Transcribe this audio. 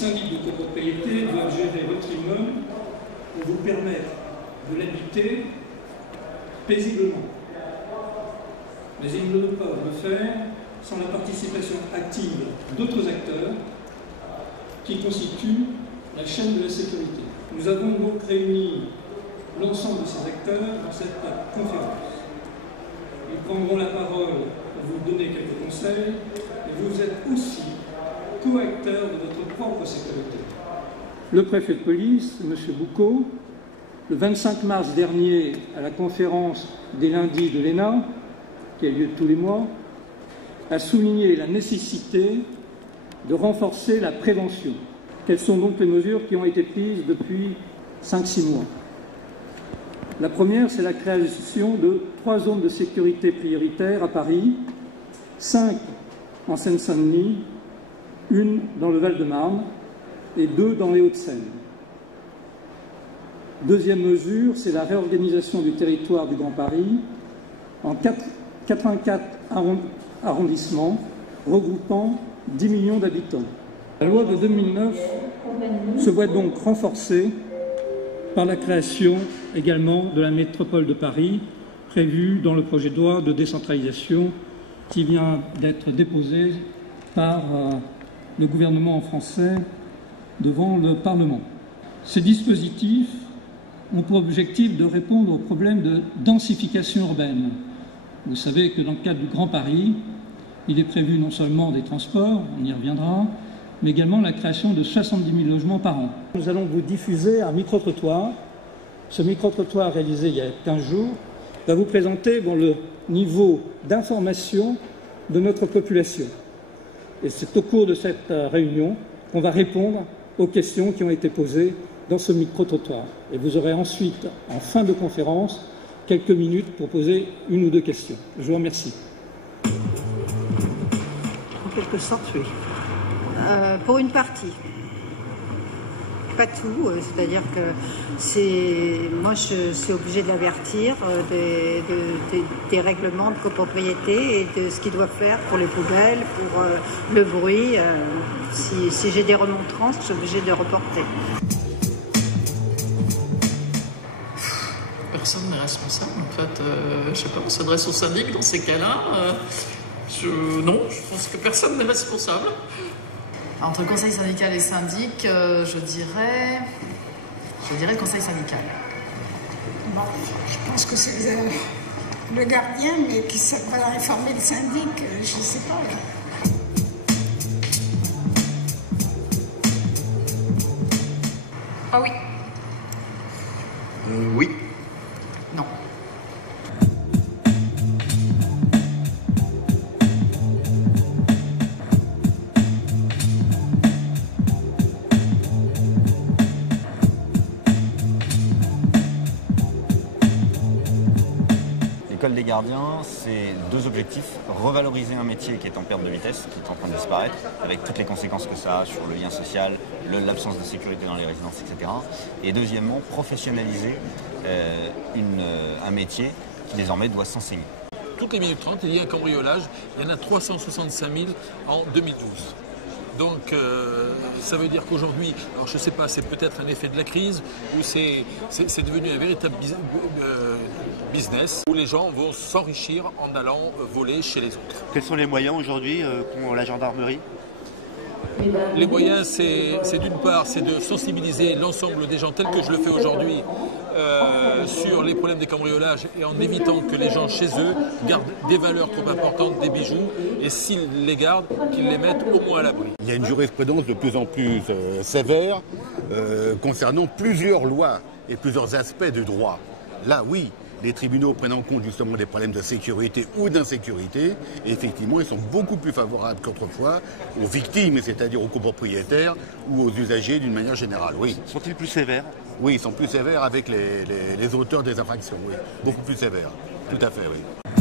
syndics de copropriété doivent gérer votre immeuble pour vous permettre de l'habiter paisiblement. Mais ils ne peuvent le faire sans la participation active d'autres acteurs qui constituent la chaîne de la sécurité. Nous avons donc réuni l'ensemble de ces acteurs dans cette conférence. Ils prendront la parole pour vous donner quelques conseils, et vous êtes aussi co-acteurs de votre propre sécurité. Le préfet de police, M. Boucaud, le 25 mars dernier, à la conférence des lundis de l'ENA, qui a lieu tous les mois, a souligné la nécessité de renforcer la prévention. Quelles sont donc les mesures qui ont été prises depuis 5-6 mois? La première, c'est la création de 3 zones de sécurité prioritaires à Paris, 5 en Seine-Saint-Denis, 1 dans le Val-de-Marne et 2 dans les Hauts-de-Seine. Deuxième mesure, c'est la réorganisation du territoire du Grand Paris en 84 arrondissements regroupant 10 millions d'habitants. La loi de 2009 se voit donc renforcée par la création également de la métropole de Paris, prévue dans le projet de loi de décentralisation qui vient d'être déposé par le gouvernement français devant le Parlement. Ces dispositifs ont pour objectif de répondre aux problèmes de densification urbaine. Vous savez que dans le cadre du Grand Paris, il est prévu non seulement des transports, on y reviendra, mais également la création de 70 000 logements par an. Nous allons vous diffuser un micro-trottoir. Ce micro-trottoir réalisé il y a 15 jours va vous présenter le niveau d'information de notre population. Et c'est au cours de cette réunion qu'on va répondre aux questions qui ont été posées dans ce micro-trottoir. Et vous aurez ensuite, en fin de conférence, quelques minutes pour poser 1 ou 2 questions. Je vous remercie. En quelque sorte, oui. Pour une partie. Pas tout, c'est-à-dire que moi je suis obligée de l'avertir des règlements de copropriété et de ce qu'ils doivent faire pour les poubelles, pour le bruit. Si j'ai des remontrances, je suis obligée de reporter. Personne n'est responsable en fait. Je sais pas, on s'adresse au syndic dans ces cas-là. Non, je pense que personne n'est responsable. Entre conseil syndical et syndic, je dirais le conseil syndical. Bon, je pense que c'est le gardien, mais qui va informer le syndic, je ne sais pas. Ah oui. Oui. Non. L'école des gardiens, c'est 2 objectifs. Revaloriser un métier qui est en perte de vitesse, qui est en train de disparaître, avec toutes les conséquences que ça a sur le lien social, l'absence de sécurité dans les résidences, etc. Et deuxièmement, professionnaliser un métier qui désormais doit s'enseigner. Toutes les minutes 30, il y a un cambriolage. Il y en a 365 000 en 2012. Donc ça veut dire qu'aujourd'hui, alors je ne sais pas, c'est peut-être un effet de la crise ou c'est devenu un véritable business où les gens vont s'enrichir en allant voler chez les autres. Quels sont les moyens aujourd'hui qu'ont la gendarmerie ? Les moyens, c'est d'une part, c'est de sensibiliser l'ensemble des gens, tel que je le fais aujourd'hui, sur les problèmes des cambriolages et en évitant que les gens chez eux gardent des valeurs trop importantes, des bijoux, et s'ils les gardent, qu'ils les mettent au moins à l'abri. Il y a une jurisprudence de plus en plus sévère concernant plusieurs lois et plusieurs aspects du droit. Là, oui, les tribunaux prennent en compte justement des problèmes de sécurité ou d'insécurité. Et effectivement, ils sont beaucoup plus favorables qu'autrefois aux victimes, c'est-à-dire aux copropriétaires ou aux usagers d'une manière générale. Oui. Sont-ils plus sévères ? Oui, ils sont plus sévères avec les auteurs des infractions, oui. Beaucoup plus sévères. Tout à fait, oui.